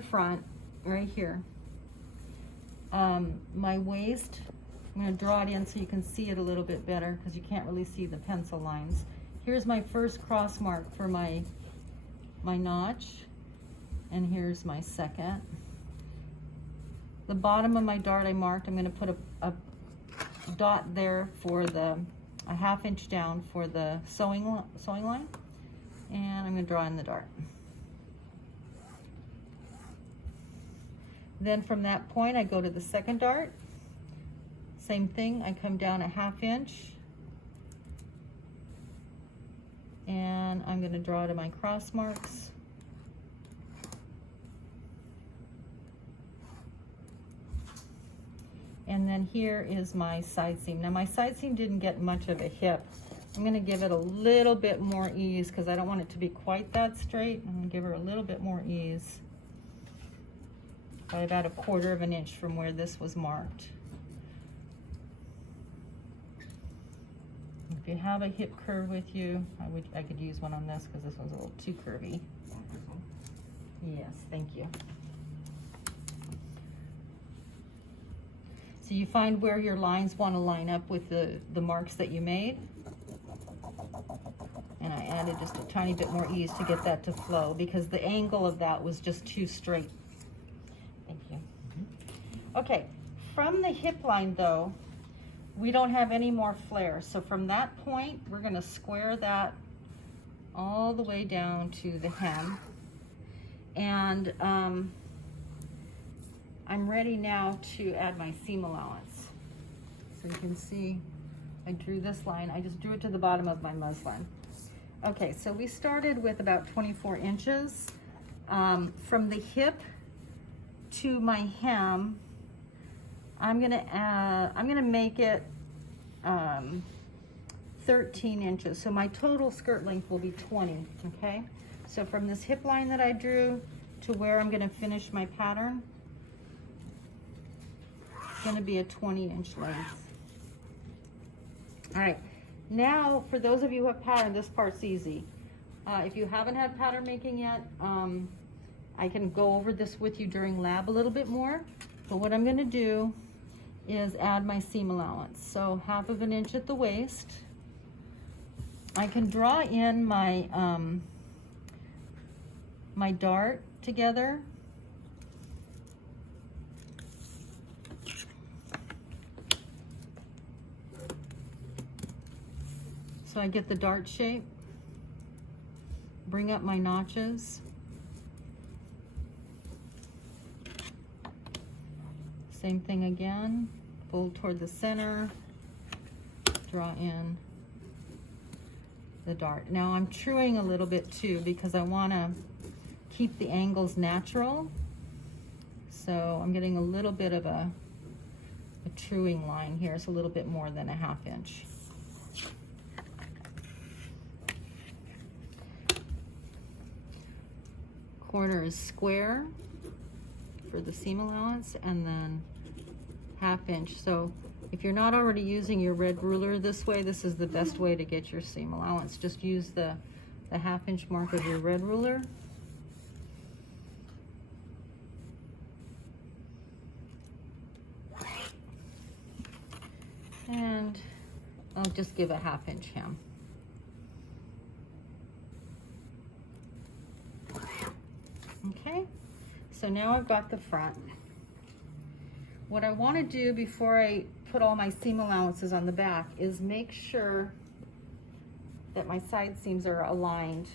front right here. My waist, I'm going to draw it in so you can see it a little bit better because you can't really see the pencil lines. Here's my first cross mark for my notch, and here's my second. The bottom of my dart I marked, I'm going to put a dot there for a 1/2 inch down for the sewing line, and I'm going to draw in the dart. Then from that point I go to the second dart. Same thing, I come down a 1/2 inch, and I'm going to draw to my cross marks. And then here is my side seam. Now my side seam didn't get much of a hip. I'm going to give it a little bit more ease because I don't want it to be quite that straight. I'm going to give her a little bit more ease, by about 1/4 inch from where this was marked. If you have a hip curve with you, I could use one on this because this one's a little too curvy. Yes, thank you. So you find where your lines want to line up with the marks that you made. And I added just a tiny bit more ease to get that to flow because the angle of that was just too straight. Thank you. Okay, from the hip line though, we don't have any more flare. So from that point, we're going to square that all the way down to the hem. And I'm ready now to add my seam allowance. So you can see I drew this line. I just drew it to the bottom of my muslin. Okay, so we started with about 24 inches. From the hip to my hem, I'm gonna make it 13 inches. So my total skirt length will be 20, okay? So from this hip line that I drew to where I'm gonna finish my pattern, it's gonna be a 20-inch length. All right, now for those of you who have pattern, this part's easy. If you haven't had pattern making yet, I can go over this with you during lab a little bit more, but what I'm gonna do is add my seam allowance. So 1/2 inch at the waist. I can draw in my my dart together. So I get the dart shape, bring up my notches, same thing again, fold toward the center, draw in the dart. Now I'm truing a little bit too because I want to keep the angles natural. So I'm getting a little bit of a truing line here. It's a little bit more than a 1/2 inch. Corner is square for the seam allowance, and then 1/2 inch. So if you're not already using your red ruler this way, this is the best way to get your seam allowance. Just use the 1/2 inch mark of your red ruler. And I'll just give a 1/2 inch hem. Okay, so now I've got the front. What I want to do before I put all my seam allowances on the back is make sure that my side seams are aligned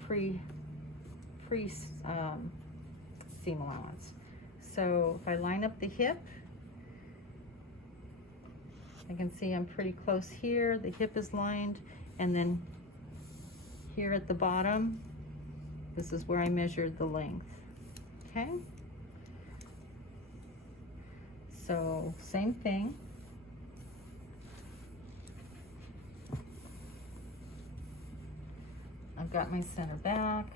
pre seam allowance. So if I line up the hip, I can see I'm pretty close here. The hip is lined, and then here at the bottom, this is where I measured the length, okay? So same thing. I've got my center back.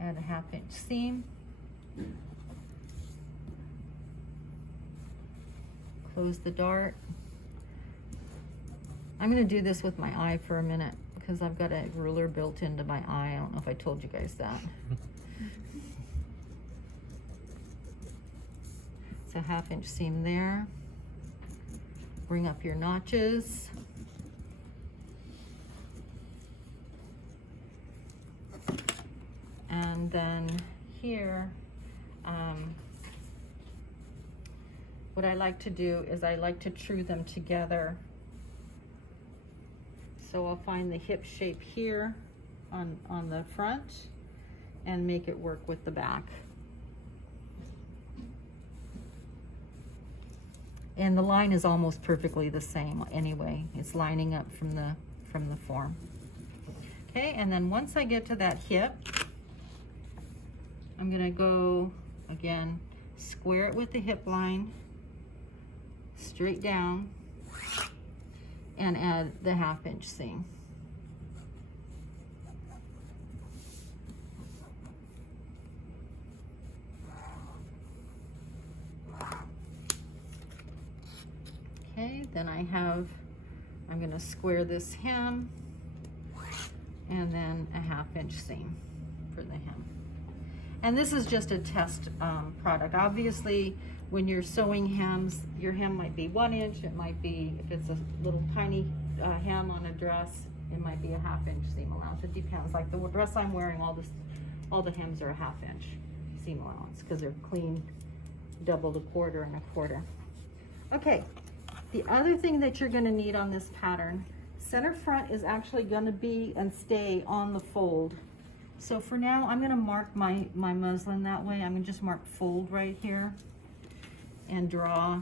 Add a 1/2 inch seam. Close the dart. I'm gonna do this with my eye for a minute because I've got a ruler built into my eye. I don't know if I told you guys that. It's a 1/2 inch seam there. Bring up your notches. And then here, what I like to do is I like to true them together. So I'll find the hip shape here on the front and make it work with the back. And the line is almost perfectly the same anyway. It's lining up from the form. Okay, and then once I get to that hip, I'm gonna go, again, square it with the hip line, straight down, and add the 1/2 inch seam. Okay, then I'm gonna square this hem, and then a 1/2 inch seam for the hem. And this is just a test product. Obviously, when you're sewing hems, your hem might be 1 inch. It might be, if it's a little tiny hem on a dress, it might be a 1/2 inch seam allowance. It depends. Like the dress I'm wearing, all the hems are a 1/2 inch seam allowance because they're clean, double the quarter and a quarter. Okay, the other thing that you're gonna need on this pattern, center front is actually gonna be and stay on the fold. So for now, I'm gonna mark my muslin that way. I'm gonna just mark fold right here and draw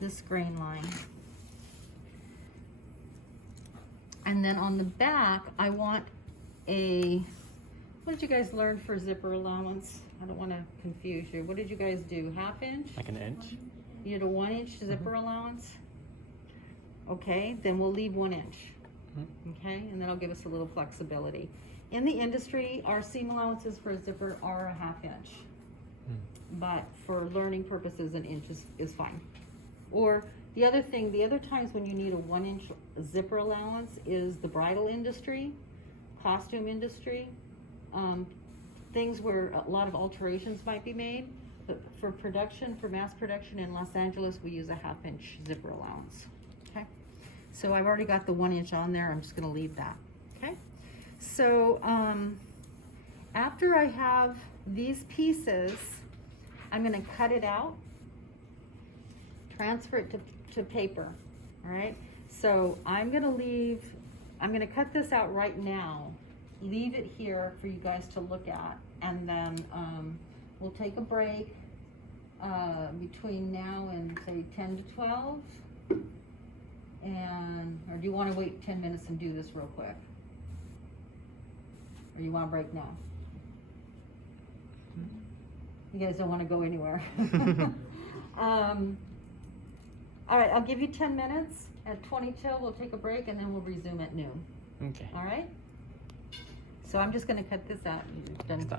this grain line. And then on the back, I want what did you guys learn for zipper allowance? I don't wanna confuse you. What did you guys do, 1/2 inch? Like an inch. You did a 1 inch zipper allowance? Okay, then we'll leave 1 inch. Okay, and that'll give us a little flexibility. In the industry, our seam allowances for a zipper are a 1/2 inch. But for learning purposes, an inch is fine. Or the other times when you need a 1 inch zipper allowance is the bridal industry, costume industry, things where a lot of alterations might be made. But for production, for mass production in Los Angeles, we use a 1/2 inch zipper allowance. Okay, so I've already got the 1 inch on there. I'm just gonna leave that. Okay, so after I have these pieces, I'm gonna cut it out, transfer it to paper, all right? So I'm gonna cut this out right now, leave it here for you guys to look at, and then we'll take a break between now and say 10 to 12, or do you wanna wait 10 minutes and do this real quick? Or you wanna break now? You guys don't want to go anywhere. All right, I'll give you 10 minutes. At 20 till, we'll take a break, and then we'll resume at noon. Okay. All right? So I'm just going to cut this out. You're done.